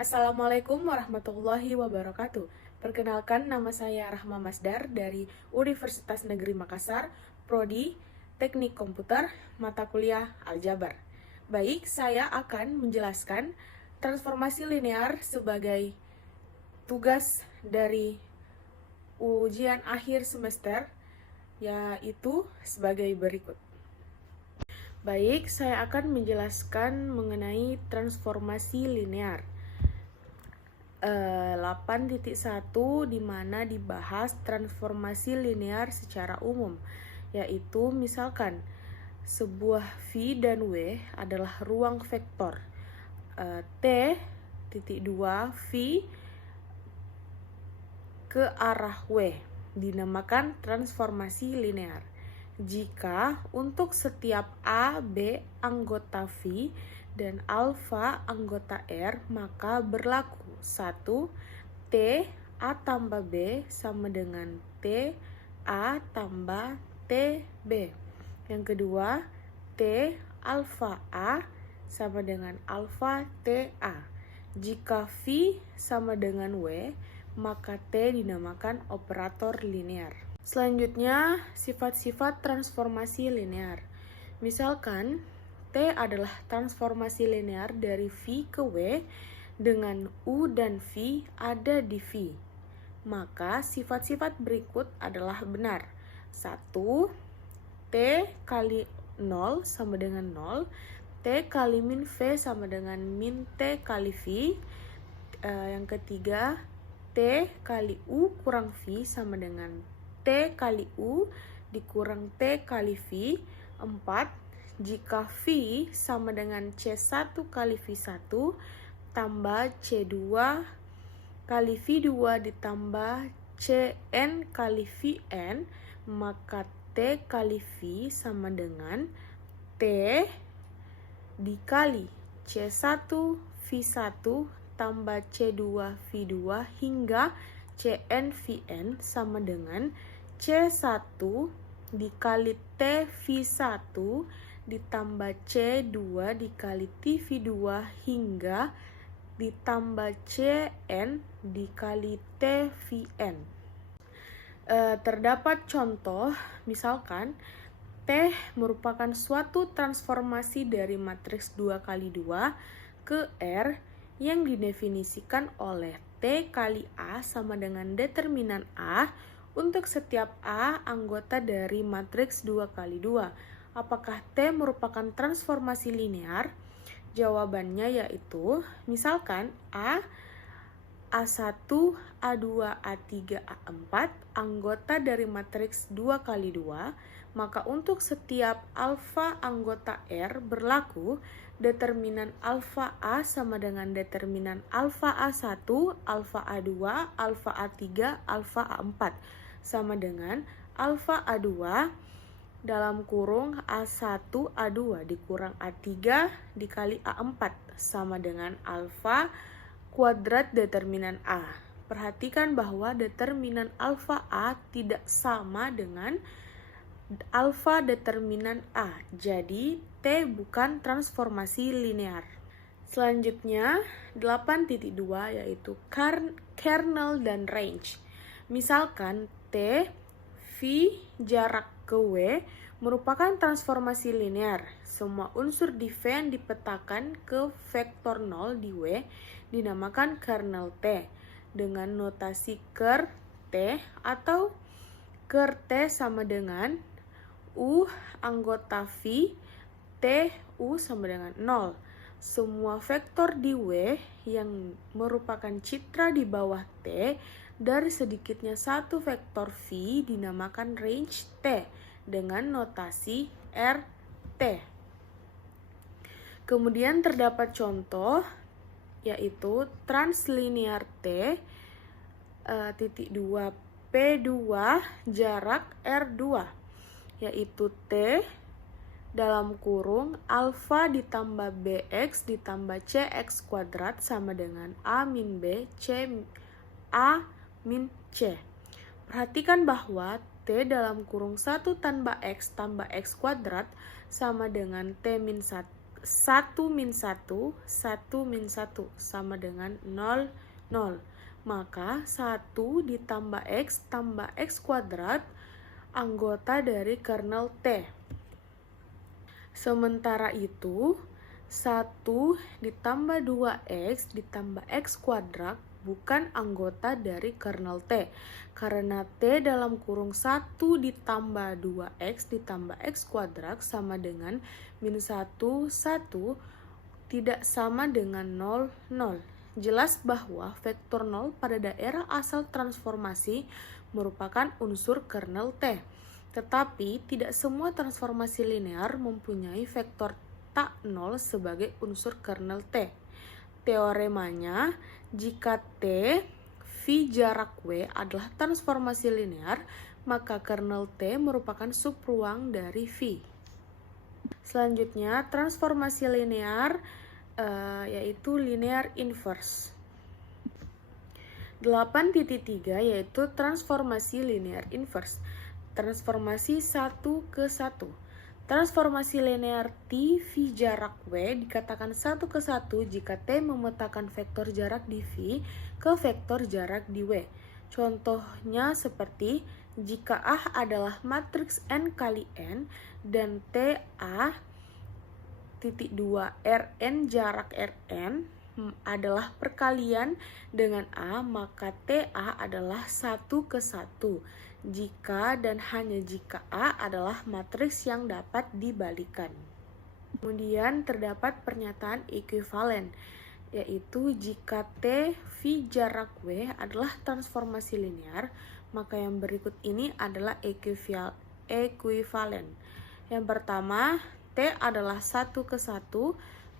Assalamualaikum warahmatullahi wabarakatuh. Perkenalkan, nama saya Rahma Masdar dari Universitas Negeri Makassar, Prodi Teknik Komputer, mata kuliah Aljabar. Baik, saya akan menjelaskan transformasi linear sebagai tugas dari ujian akhir semester, yaitu sebagai berikut. Baik, saya akan menjelaskan mengenai transformasi linear. 8.1 di mana dibahas transformasi linear secara umum, yaitu misalkan sebuah V dan W adalah ruang vektor T.2 V ke arah W, dinamakan transformasi linear. Jika untuk setiap A, B anggota V dan alfa anggota R, maka berlaku 1. T A tambah B sama dengan T A tambah T B. Yang kedua, T alfa A sama dengan alfa T A. Jika V sama dengan W, maka T dinamakan operator linear. Selanjutnya, sifat-sifat transformasi linear. Misalkan, T adalah transformasi linear dari V ke W dengan U dan V ada di V. Maka, sifat-sifat berikut adalah benar. 1. T kali 0 sama dengan 0. T kali min V sama dengan min T kali V. Yang ketiga, T kali U kurang V sama dengan T kali U dikurang T kali V. 4. Jika V sama dengan C1 kali V1 tambah C2 kali V2 ditambah Cn kali Vn, maka T kali V sama dengan T dikali C1 V1 tambah C2 V2 hingga Cn Vn sama dengan C1 dikali T V1 ditambah C2 dikali T V2 hingga ditambah Cn dikali T Vn. Terdapat contoh, misalkan T merupakan suatu transformasi dari matriks 2 kali 2 ke R yang didefinisikan oleh T kali A sama dengan determinan A untuk setiap A anggota dari matriks 2 kali 2. Apakah T merupakan transformasi linear? Jawabannya yaitu, misalkan A1, A2, A3, A4 anggota dari matriks 2 kali 2, maka untuk setiap alfa anggota R berlaku determinan alfa A sama dengan determinan alfa A1, alfa A2, alfa A3, alfa A4 sama dengan alfa A2 dalam kurung A1 A2 dikurang A3 dikali A4 sama dengan alfa kuadrat determinan A. Perhatikan bahwa determinan alfa A tidak sama dengan alfa determinan A. Jadi T bukan transformasi linear. Selanjutnya 8.2 yaitu kernel dan range. Misalkan T V jarak ke W merupakan transformasi linear. Semua unsur di V yang dipetakan ke vektor 0 di W dinamakan kernel T dengan notasi ker T atau ker T sama dengan U anggota V T U sama dengan 0. Semua vektor di W yang merupakan citra di bawah T dari sedikitnya satu vektor V dinamakan range T dengan notasi RT. Kemudian terdapat contoh yaitu translinear T titik 2 P2 jarak R2 yaitu T dalam kurung alfa ditambah bx ditambah cx kuadrat sama dengan a min b c a min c. Perhatikan bahwa T dalam kurung 1 tambah x kuadrat sama dengan T min 1 1 min 1, 1 min 1 sama dengan 0, 0. Maka 1 ditambah X tambah X kuadrat anggota dari kernel T. Sementara itu, 1 ditambah 2X ditambah X kuadrat bukan anggota dari kernel T. Karena T dalam kurung 1 ditambah 2X ditambah X kuadrat sama dengan min 1, 1 tidak sama dengan 0, 0. Jelas bahwa vektor 0 pada daerah asal transformasi merupakan unsur kernel T. Tetapi tidak semua transformasi linear mempunyai vektor tak 0 sebagai unsur kernel T. Teoremanya, jika T, V jarak W adalah transformasi linear, maka kernel T merupakan subruang dari V. Selanjutnya, transformasi linear yaitu linear inverse. 8.3 yaitu transformasi linear inverse. Transformasi 1 ke 1. Transformasi linear T V jarak W dikatakan 1 ke 1 jika T memetakan vektor jarak di V ke vektor jarak di W. Contohnya seperti jika A adalah matriks N kali N dan TA titik 2 Rn jarak Rn adalah perkalian dengan A, maka TA adalah 1 ke 1 jika dan hanya jika A adalah matriks yang dapat dibalikan. Kemudian terdapat pernyataan ekuivalen, yaitu jika T V jarak W adalah transformasi linear, maka yang berikut ini adalah ekuivalen. Yang pertama, T adalah 1 ke 1.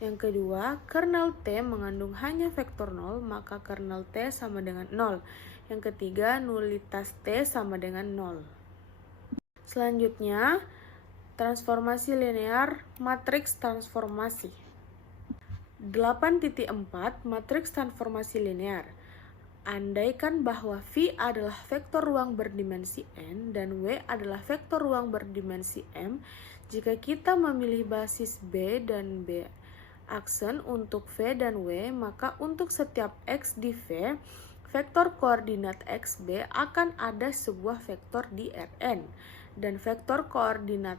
Yang kedua, kernel T mengandung hanya vektor 0, maka kernel T sama dengan 0. Yang ketiga, nulitas T sama dengan 0. Selanjutnya, transformasi linear matriks transformasi. 8.4 matriks transformasi linear. Andaikan bahwa V adalah vektor ruang berdimensi N dan W adalah vektor ruang berdimensi M, jika kita memilih basis B dan B aksen untuk V dan W, maka untuk setiap X di V, vektor koordinat XB akan ada sebuah vektor di Rn, dan vektor koordinat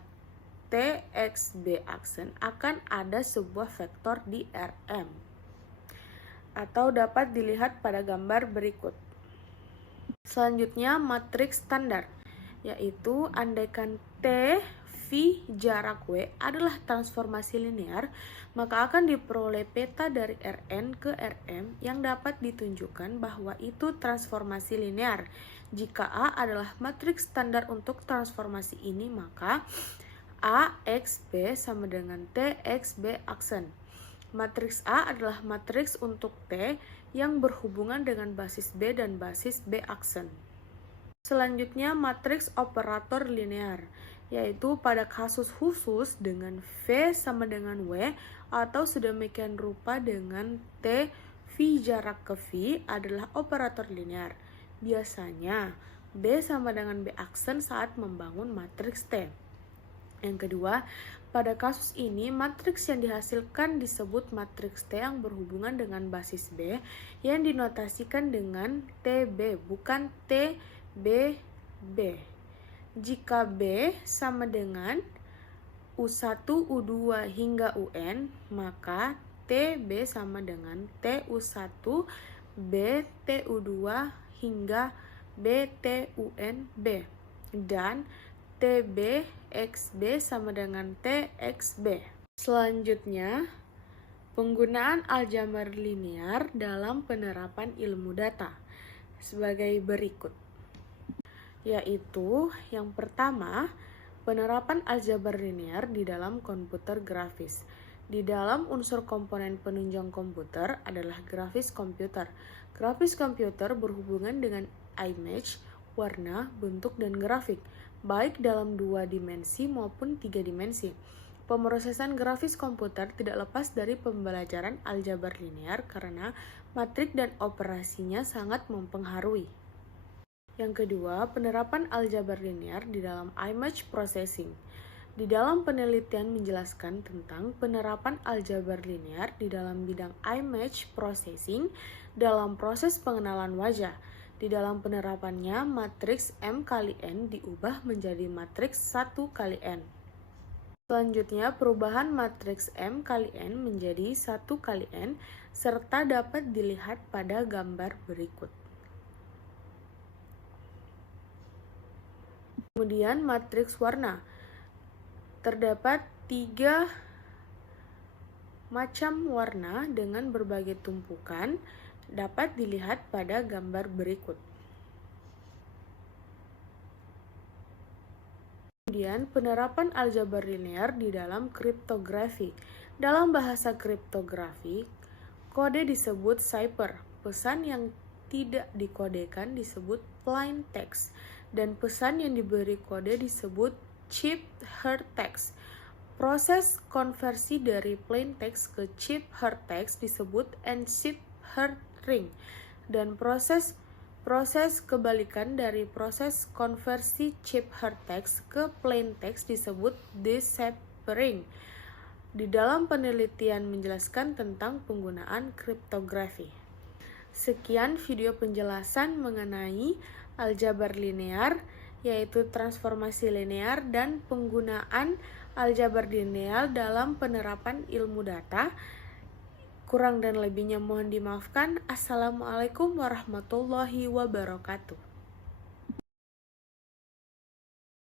TXB aksen akan ada sebuah vektor di Rm. Atau dapat dilihat pada gambar berikut. Selanjutnya, matriks standar, yaitu andaikan T V jarak W adalah transformasi linear, maka akan diperoleh peta dari Rn ke Rm yang dapat ditunjukkan bahwa itu transformasi linear. Jika A adalah matriks standar untuk transformasi ini, maka AXB sama dengan TXB aksen. Matriks A adalah matriks untuk T yang berhubungan dengan basis B dan basis B aksen. Selanjutnya, matriks operator linear, yaitu pada kasus khusus dengan V sama dengan W atau sedemikian rupa dengan T V jarak ke V adalah operator linear. Biasanya B sama dengan B aksen saat membangun matriks T. Yang kedua, pada kasus ini matriks yang dihasilkan disebut matriks T yang berhubungan dengan basis B yang dinotasikan dengan TB, bukan TBB. Jika B sama dengan U1, U2 hingga UN, maka TB sama dengan TU1, B, TU2 hingga BTUNB. Dan TB XB sama dengan TXB. Selanjutnya, penggunaan aljabar linear dalam penerapan ilmu data sebagai berikut. Yaitu yang pertama, penerapan aljabar linear di dalam komputer grafis. Di dalam unsur komponen penunjang komputer adalah grafis komputer. Grafis komputer berhubungan dengan image, warna, bentuk, dan grafik, baik dalam 2 dimensi maupun 3 dimensi. Pemrosesan grafis komputer tidak lepas dari pembelajaran aljabar linear karena matrik dan operasinya sangat mempengaruhi. Yang kedua, penerapan aljabar linear di dalam image processing. Di dalam penelitian menjelaskan tentang penerapan aljabar linear di dalam bidang image processing dalam proses pengenalan wajah. Di dalam penerapannya, matriks M kali N diubah menjadi matriks 1 kali N. Selanjutnya, perubahan matriks M kali N menjadi 1 kali N serta dapat dilihat pada gambar berikut. Kemudian, matriks warna. Terdapat 3 macam warna dengan berbagai tumpukan, dapat dilihat pada gambar berikut. Kemudian, penerapan aljabar linear di dalam kriptografi. Dalam bahasa kriptografi, kode disebut cipher, pesan yang tidak dikodekan disebut plain text, dan pesan yang diberi kode disebut ciphertext. Proses konversi dari plain text ke ciphertext disebut enciphered-ring, dan proses kebalikan dari proses konversi ciphertext ke plain text disebut deciphering. Di dalam penelitian menjelaskan tentang penggunaan kriptografi. Sekian video penjelasan mengenai aljabar linear, yaitu transformasi linear dan penggunaan aljabar linear dalam penerapan ilmu data. Kurang dan lebihnya mohon dimaafkan. Assalamualaikum warahmatullahi wabarakatuh.